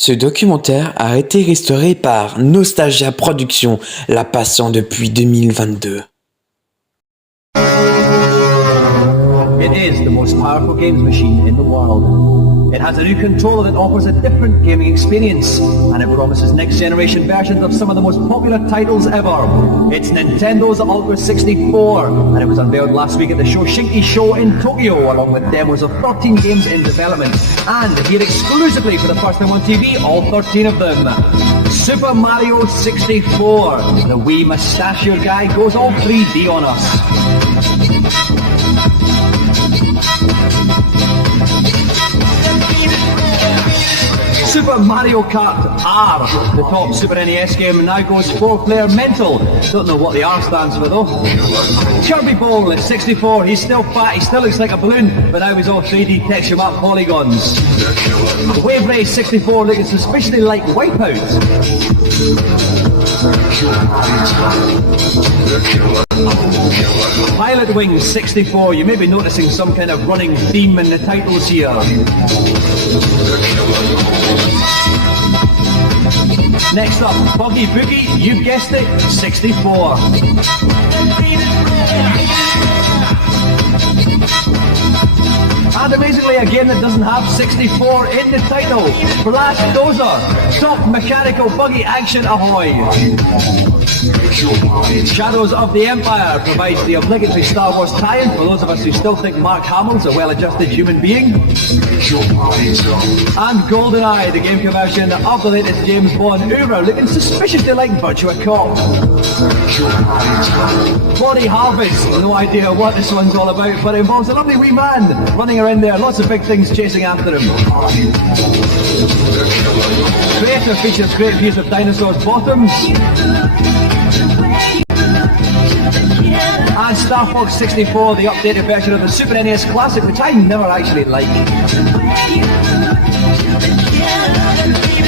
Ce documentaire a été restauré par Nostalgia Productions, la passant depuis 2022. It is the most powerful games machine in the world. It has a new controller that offers a different gaming experience, and it promises next-generation versions of some of the most popular titles ever. It's Nintendo's Ultra 64, and it was unveiled last week at the Shoshinkai Show in Tokyo, along with demos of 13 games in development, and here exclusively for the first time on TV, all 13 of them. Super Mario 64. The wee mustachioed guy goes all 3D on us. Super Mario Kart R, the top Super NES game, now goes 4-player mental. Don't know what the R stands for though. Kirby Ball is 64, he's still fat, he still looks like a balloon, but now he's all 3D texture map polygons. Wave Race 64 looking suspiciously like Wipeout. Pilot Wings 64, you may be noticing some kind of running theme in the titles here. Next up, Buggy Boogie, you guessed it, 64. And amazingly, a game that doesn't have 64 in the title, Blast Dozer, top mechanical buggy action ahoy. Shadows of the Empire provides the obligatory Star Wars tie-in for those of us who still think Mark Hamill's a well-adjusted human being. And GoldenEye, the GameCube version of the latest James Bond oeuvre, looking suspiciously like Virtua Cop. Body Harvest, no idea what this one's all about, but it involves a lovely wee man running around there, lots of big things chasing after him. Creator features great views of dinosaurs' bottoms. And Star Fox 64, the updated version of the Super NES Classic, which I never actually liked.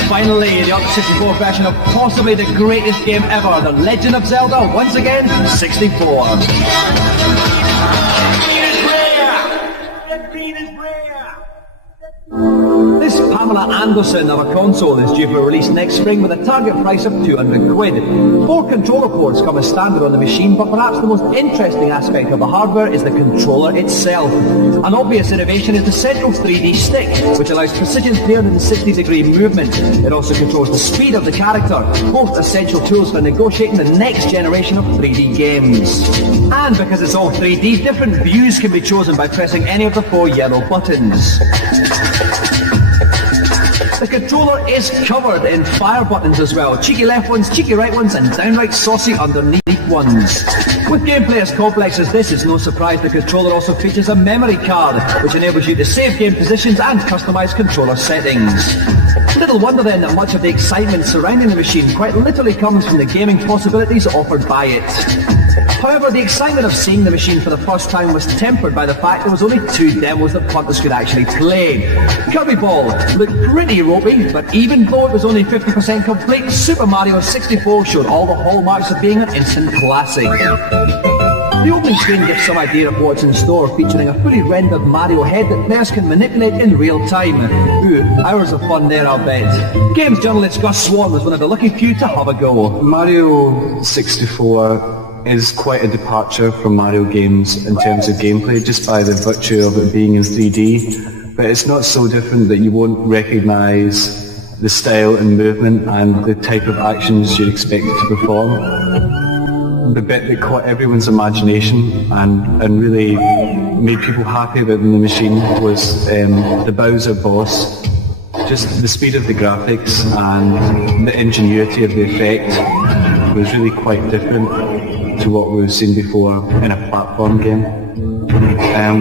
Finally, the Ultra 64 version of possibly the greatest game ever, The Legend of Zelda, once again, 64. This Pamela Anderson of a console is due for release next spring with a target price of 200 quid. 4 controller ports come as standard on the machine, but perhaps the most interesting aspect of the hardware is the controller itself. An obvious innovation is the central 3D stick, which allows precision 360-degree movement. It also controls the speed of the character, both essential tools for negotiating the next generation of 3D games. And because it's all 3D, different views can be chosen by pressing any of the 4 yellow buttons. The controller is covered in fire buttons as well. Cheeky left ones, cheeky right ones, and downright saucy underneath ones. With gameplay as complex as this, it's no surprise the controller also features a memory card, which enables you to save game positions and customise controller settings. Little wonder then that much of the excitement surrounding the machine quite literally comes from the gaming possibilities offered by it. However, the excitement of seeing the machine for the first time was tempered by the fact there was only 2 demos that punters could actually play. Kirby Ball looked pretty ropey, but even though it was only 50% complete, Super Mario 64 showed all the hallmarks of being an instant classic. The opening screen gives some idea of what's in store, featuring a fully rendered Mario head that players can manipulate in real time. Ooh, hours of fun there, I'll bet. Games journalist Gus Swan was one of the lucky few to have a go. Mario 64 is quite a departure from Mario games in terms of gameplay, just by the virtue of it being in 3D, but it's not so different that you won't recognise the style and movement and the type of actions you'd expect it to perform. The bit that caught everyone's imagination and really made people happy about the machine was the Bowser boss. Just the speed of the graphics and the ingenuity of the effect was really quite different to what we've seen before in a platform game.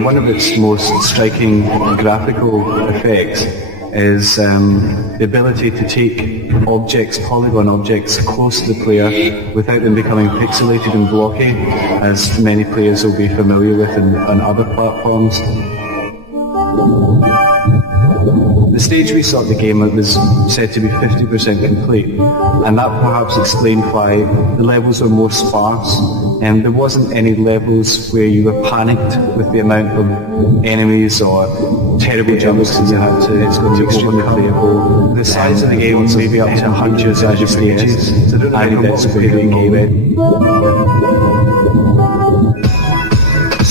One of its most striking graphical effects is the ability to take objects, polygon objects, close to the player without them becoming pixelated and blocky, as many players will be familiar with on other platforms. The stage we saw the game at was said to be 50% complete, and that perhaps explained why the levels were more sparse, and there wasn't any levels where you were panicked with the amount of enemies or terrible jumps that you had to overcome. The size of the game was maybe up to 100 stages, so I don't know that's a great game.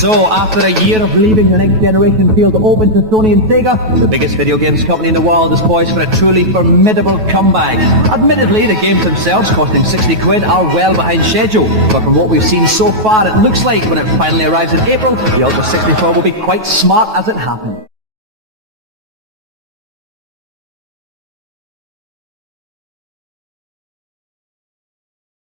So, after a year of leaving the next generation field open to Sony and Sega, the biggest video games company in the world is poised for a truly formidable comeback. Admittedly, the games themselves, costing 60 quid, are well behind schedule, but from what we've seen so far, it looks like when it finally arrives in April, the Ultra 64 will be quite smart as it happens.